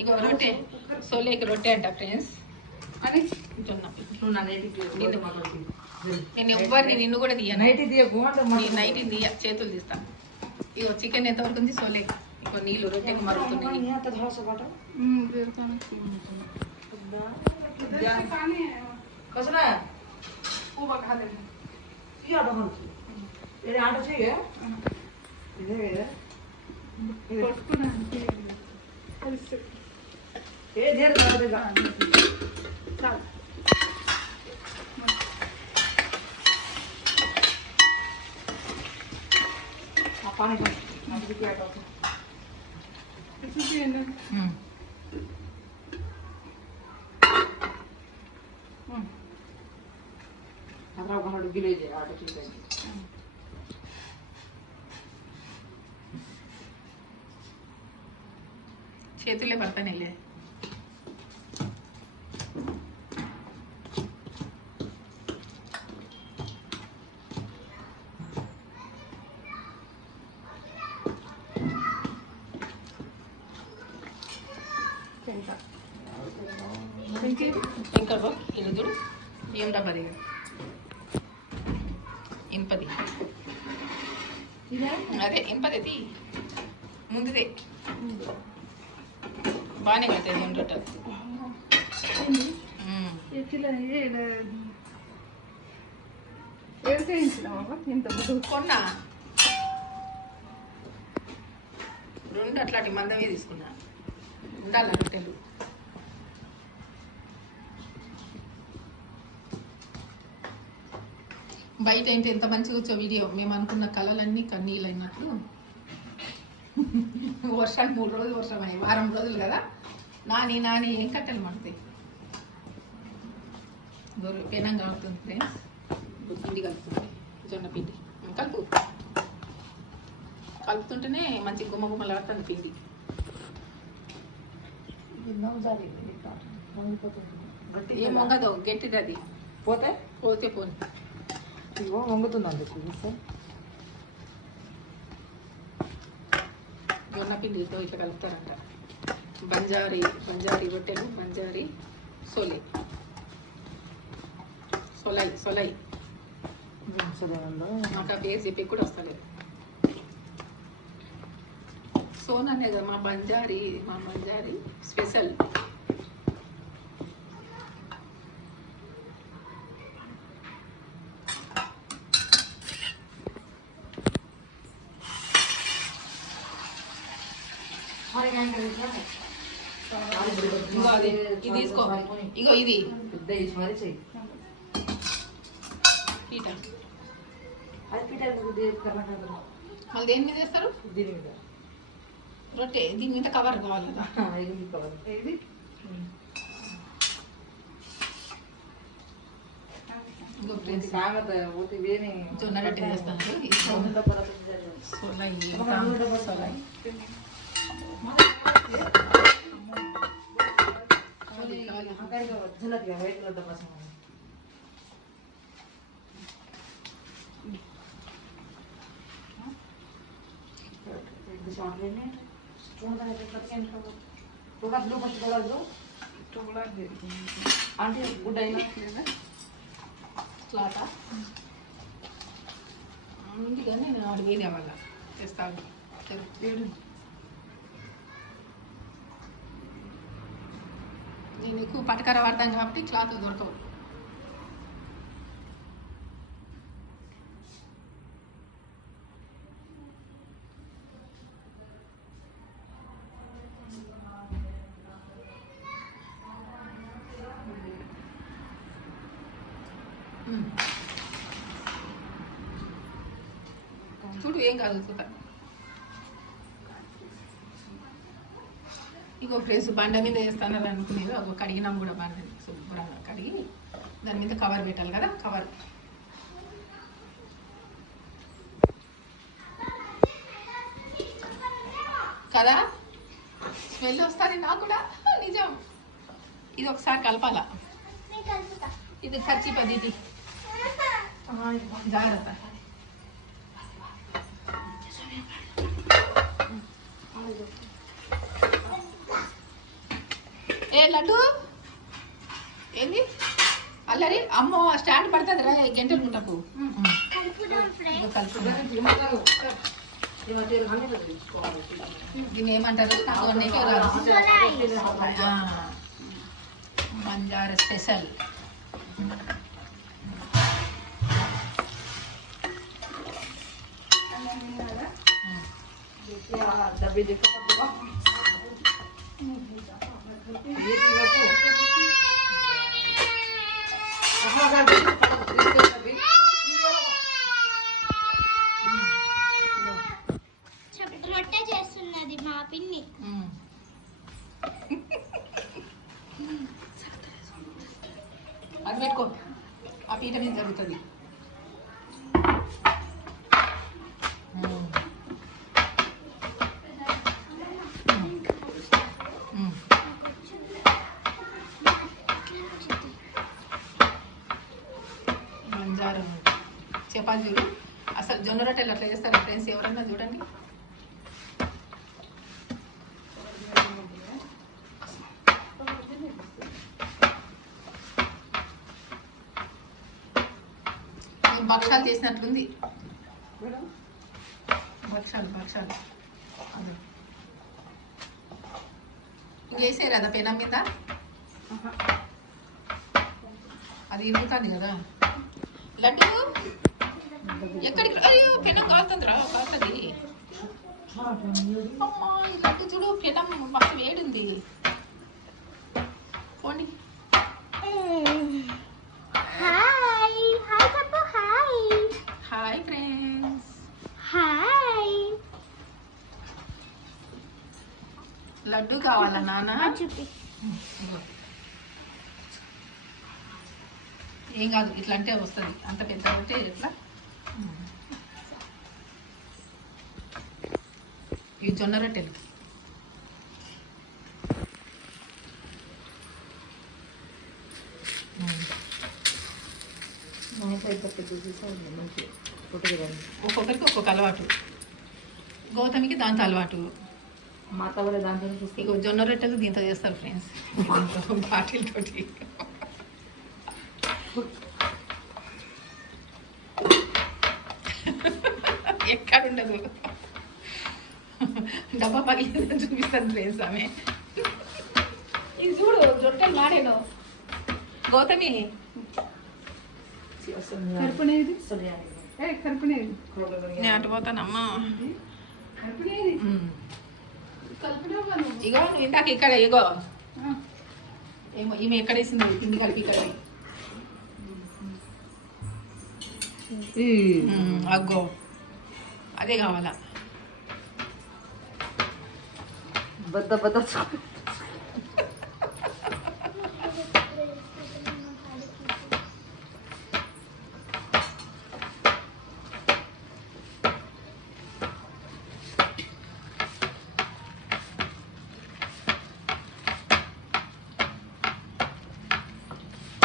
ఇగో రొట్టె సోలేకి రొట్టె అంట ఫ్రెండ్స్ అని నేను ఎవ్వరిని నిన్ను కూడా తీయ నైట్ తీయ చేతులు తీస్తా. ఇగో చికెన్ ఎంతవరకు ఉంది సోలేకి. ఇగో నీళ్ళు రొట్టెకి మరుగుతున్నాయి. చేతులే పడతానే లే. ఇంకా ఇది చూడు ఏం డబ్బది ఇనుపది అదే ఇనుపది ముందుదే బాగానే కట్టేది ఉండటం. కొన్నా రెండు అట్లాంటి మందమే తీసుకున్నా. ఉండాలి రొట్టెలు. బయట ఏంటి ఎంత మంచిగా వచ్చో వీడియో. మేము అనుకున్న కళలన్నీ కన్నీళ్ళు అయినట్లు. వర్షాలు 3 రోజులు వర్షం అయ్యి వారం రోజులు కదా. నాని ఏం కట్టెలు మండుతాయి. పెనం కాలుతుంది ఫ్రెండ్స్. పిండి కలుపుతుంది జొన్న పిండి కలుపుతుంటేనే మంచి గుమ్మలు ఆడుతుంది పిండి. ఏం వంగదు గట్టిది అది. పోతే పోని వంగుతుంది. జొన్న పిండితో ఇట్లా కలుపుతారంట. బంజారీ రొట్టెలు, బంజారీ సొలై నాకు ఆ పేరు చెప్పి కూడా వస్తలేదు. సోన్ అనేది మా బంజారీ స్పెషల్. ఇది తీసుకో. ఇగో ఇది మళ్ళీ దేని మీద వేస్తారు? దీని మీద రొట్టె. దీని మీద కవర్ కావాలి కదా. జొన్న రొట్టె చేస్తాను. గుడ్ అయినా క్లాత ఉంది కానీ నేను అడిగేది వల్ల చేస్తాను. నేను ఎక్కువ పటకర వాడతాను కాబట్టి క్లాత్ దొరకవు. చూడు ఏం కాదు. చూద్దాం. ఇగో ఫ్రెండ్స్ బండ మీద వేస్తానని అనుకునేది. ఒక కడిగినాం కూడా బండ శుభ్రంగా కడిగి దాని మీద కవర్ పెట్టాలి కదా. కవర్ కదా స్మెల్ వస్తుంది నాకు కూడా. నిజం. ఇది ఒకసారి కలపాలా. ఇది ఖర్చు 10 జాగ్రత్త. ఏ లడ్డు ఏంది అల్లరి అమ్మో స్టాండ్ పడుతుంది రా గంటలు గుంటకు దీన్ని ఏమంటారు బంజారా స్పెషల్ రొట్టె చేస్తున్నది మా పిన్ని. అది పెట్టుకో ఆ పీట మీద జరుగుతుంది. బంజారా చెప్పాలి చూడు అసలు జొన్న రొట్టెలు అట్లా చేస్తారు ఫ్రెండ్స్ ఎవరన్నా చూడండి. భక్షాలు చేసినట్లుంది. భక్షాలు అదే ఇంకేసారు కదా పెనం మీద అది ఇరుగుతుంది కదా. లడ్డు ఎక్కడికి అయ్యో పెనం కాలుతుందిరా కాలుతుంది. అమ్మా ఈ లడ్డు చూడు పెనం మస్తు వేడింది. పోండి హాయ్ ఫ్రెండ్స్. హాయ్ లడ్డు కావాలా నాన్న? చూపి. ఏం కాదు ఇట్లా అంటే వస్తుంది. అంత పెద్ద అంటే ఇట్లా. ఇవి జొన్న రొట్టెలు. ఒక్కొక్కరికి ఒక్కొక్క అలవాటు. గౌతమికి దాంతో అలవాటు. మా తవల దాంతో ఇక జొన్న రొట్టెలు దీంతో చేస్తారు ఫ్రెండ్స్ బాటిల్తోటి. ఎక్కడ ఉండదు. డబ్బా పగిలిందని చూపిస్తాను ఫ్రెండ్స్ ఆమె. ఇది చూడు రొట్టెలు మాడేను. గౌతమి కరుపునేది నేను అటు పోతానమ్మా. ఇగో నువ్వు ఇందాక ఇక్కడ ఇగో ఏమో ఈమె ఎక్కడ వేసింది కింది కలిపి ఇక్కడ అగ్గో అదే కావాలా. బద్ద బద్ద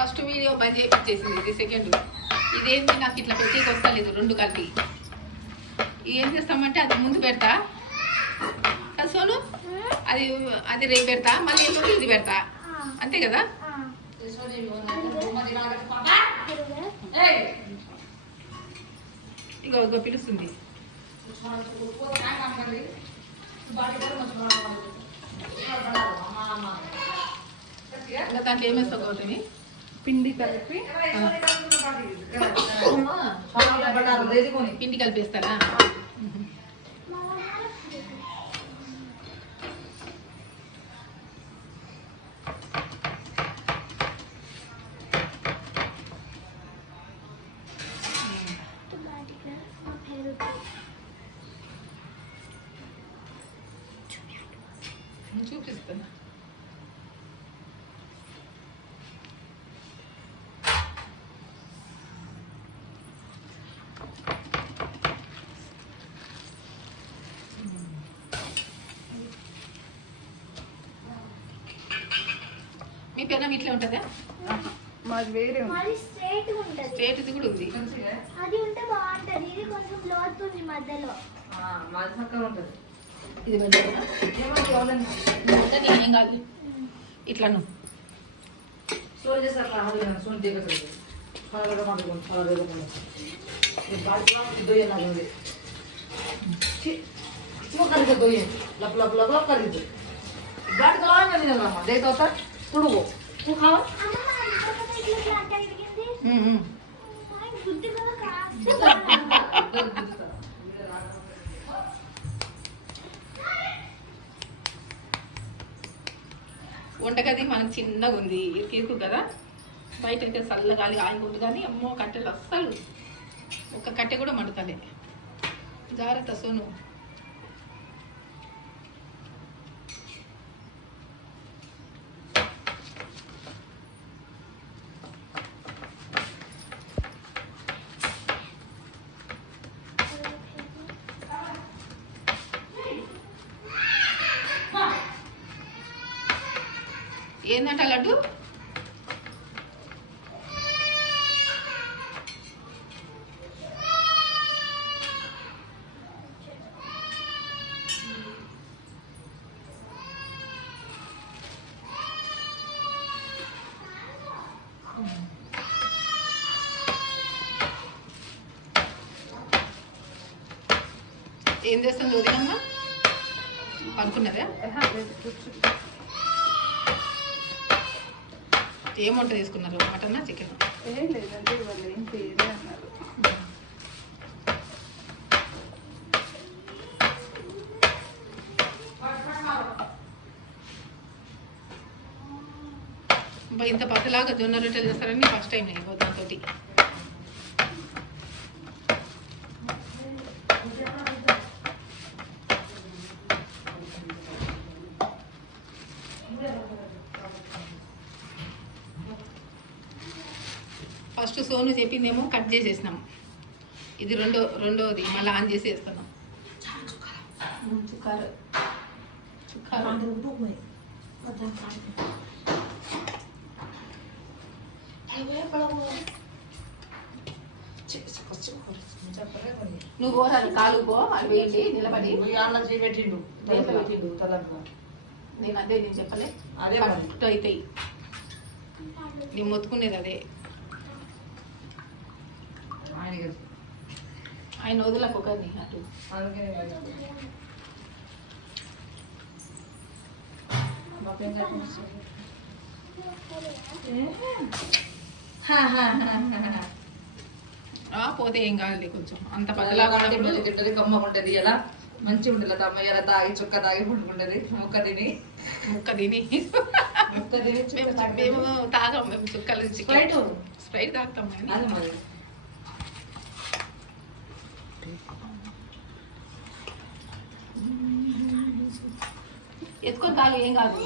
ఫస్ట్ వీడియో బంద్ చేయించేసింది. ఇది సెకండ్. ఇదేంటి నాకు ఇట్లా పెట్టేకి వస్తలేదు రెండు కలిపి. ఏం చేస్తామంటే అది ముందు పెడతా సోను, అది అది రేపు పెడతా, మళ్ళీ ఎప్పుడు ఇది పెడతా, అంతే కదా. ఇగో ఇగో పిలుస్తుంది. ఇంకా దాంట్లో ఏమేస్తావు గౌతమి? పిండి కలిపి పిండి కలిపేస్తారా? చూపిస్తున్నా. మీ పెనం ఇట్లా ఉంటుందా? మాది వేరే మరి స్ట్రైట్ ఉంటది. స్ట్రేట్ ఇది కూడా ఉంది. అది ఉంటే బాగుంటది. ఇది కొంచెం లోతు ఉంది మధ్యలో. మాది చక్కగా ఉంటుంది. ఇది ఏం కాదు. ఇట్లను స్టోర్ చేస్తారు సోన్ దిగదు చాలా మాట్లాడుకోండి చాలా రేగుతుంది దొయ్య ఉంది కరిగే దొయ్య లప్ లప్ లప్ లప్ కరిగిద్దు గాడికి లాగా దేతో పుడుగు నువ్వు కావాలి అమ్మమ్మ ఇంకొకటి ఇట్లా అంటే ఇరిగింది గుడ్డి కూడా కాస్త వంటగది మనకు చిన్నగా ఉంది ఇరుకు కదా, బయట అయితే చల్లగాలి ఆగిపోతుంది కానీ అమ్మో కట్టెలు అస్సలు ఒక కట్టె కూడా మండుతలే. జాగ్రత్త సోను. ఏందంట లడ్డు? ఏం చేస్తుంది వదినమ్మ? పనుకున్నదా? ఏం వంట తీసుకున్నారు? మటనా చికెన్? ఏం లేదంటే వాళ్ళు ఏం చేయలే అన్నారు. ఇంత పతలాగా జొన్న రొట్టెలు చేస్తారని ఫస్ట్ టైం నేను దాంతో. ఫస్ట్ సోను చెప్పిందేమో కట్ చేసేసినాం, ఇది రెండోది మళ్ళీ ఆన్ చేసి వేస్తున్నాం. చుక్కారు నువ్వు పోరాదు, కాలు పో, అది వేయండి నిలబడి. పెట్టిండు దేంట్లో పెట్టిండు? నేను అదే నేను చెప్పలే, అదే కరెక్ట్ అవుతాయి. నేను మొత్తుకునేది అదే. ఆయన వదలకు ఒకరిని అటు. పోతే ఏం కాదు కొంచెం అంత పతలాగా తింటది కమ్మగా ఉంటది ఎలా మంచిగా ఉంటుంది అమ్మ ఎలా తాగి చుక్క తాగి పుట్టుకుంటది ముక్క తిని మేము తాగాం, మేము చుక్కలు స్ప్రైట్ తాగుతాం కానీ మరి ఎత్తుకొని తాగు, ఏం కాదు.